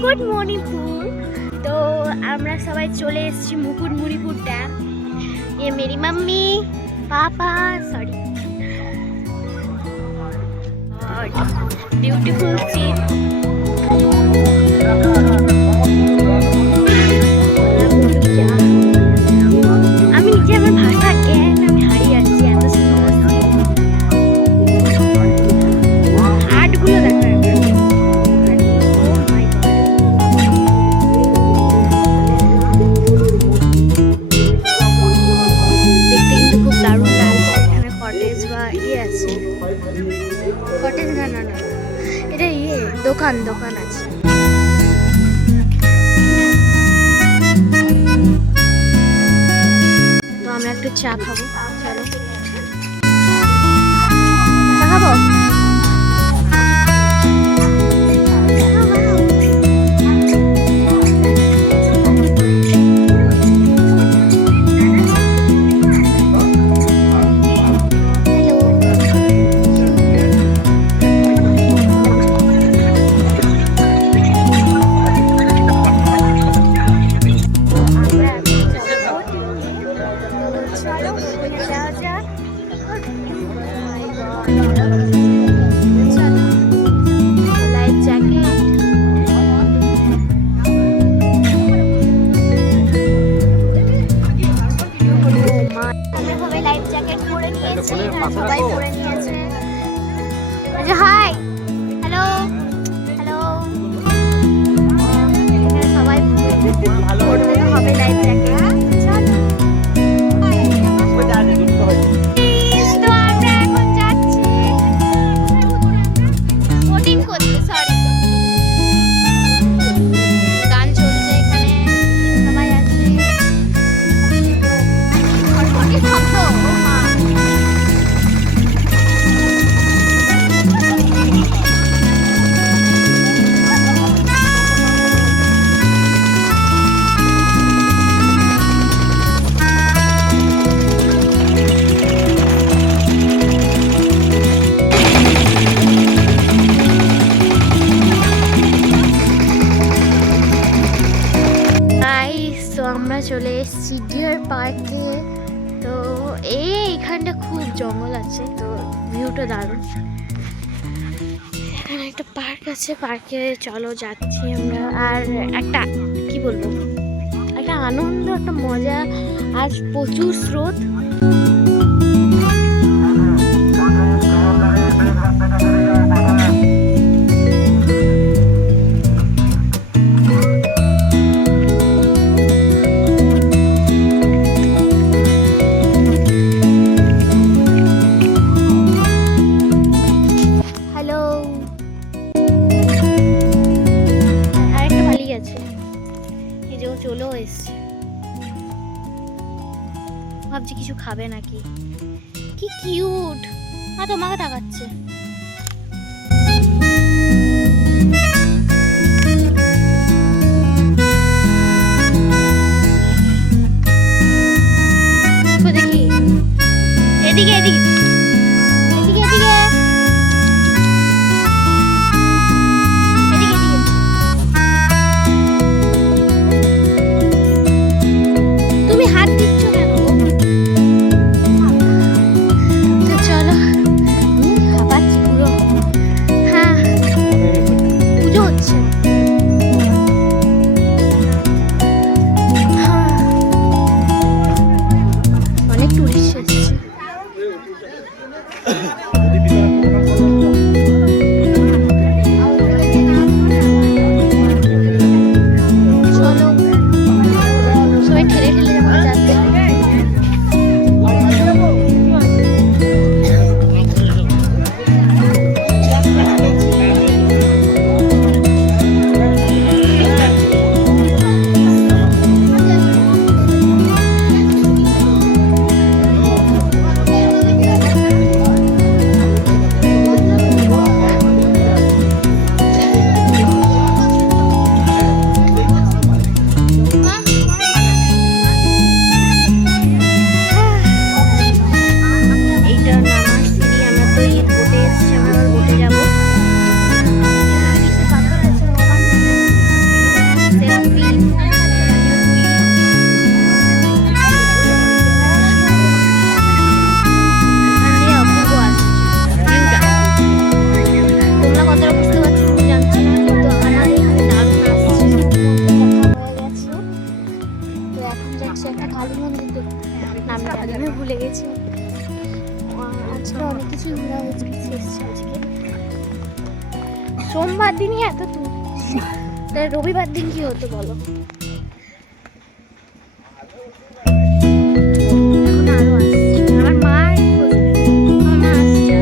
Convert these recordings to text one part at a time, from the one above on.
মুকুটমণিপুর। তো আমরা সবাই চলে এসেছি মুকুটমণিপুর ড্যাম। ये मेरी मम्मी पापा सॉरी और ब्यूटीफुल सीन। আমি নিজে আমার ভাষা জ্ঞান আমি হারিয়ে যাচ্ছি এত সুন্দর হাটগুলো দেখা কটেজ না না না এটা দোকান দোকান আছে। তো আমরা একটু চা খাবো। চলো চা খাবো। সবাই পরে নিয়েছে। হাই হ্যালো হ্যালো সবাই পড়তে হবে লাইফ জ্যাকেট। তো আমরা এখন যাচ্ছি বোটিং করতে। সরি গান চলছে এখানে সবাই আছে শব্দ। আমরা চলে এসেছি ডিয়ার পার্কে। তো এইখানটা খুব জঙ্গল আছে, তো ভিউটা দারুণ। এখানে একটা পার্ক আছে, পার্কে চলো যাচ্ছি আমরা। আর একটা কি বলবো, একটা আনন্দ, একটা মজা। আজ প্রচুর স্রোত। চলেও এসছে, ভাবছি কিছু খাবে নাকি। কি কিউট, তোমাকে তাকাচ্ছে। দেখি এদিকে এদিকে এদিকে এদিকে সোমবার দিনই এত রবিবার দিন কি হতো বলো? এখন আরো আসছে, আমার মা খোঁজ নেই। আমার মা আসছে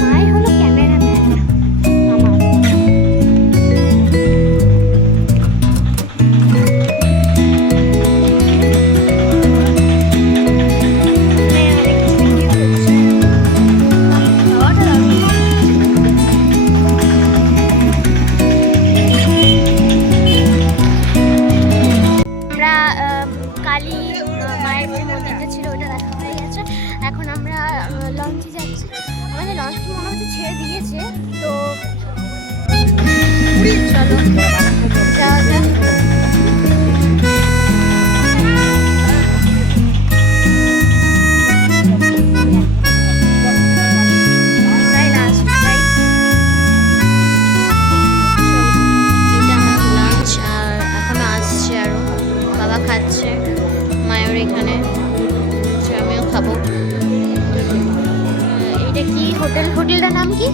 মাই হলো ক্যামেরাম্যান আমার। কালী মায়ের যে মন্দিরটা ছিল ওটা দেখা হয়ে গেছে। এখন আমরা লঞ্চে যাচ্ছি। আমাদের লঞ্চ মনে হচ্ছে ছেড়ে দিয়েছে, তো চলো যাওয়া যাক। আমরাই লাস্ট যাই। এটা আমার লাঞ্চ, আর এখনো আসছে আরো, বাবা খাচ্ছে, মায়ের এখানে আমিও খাবো। এটা কি হোটেলটার নাম কি?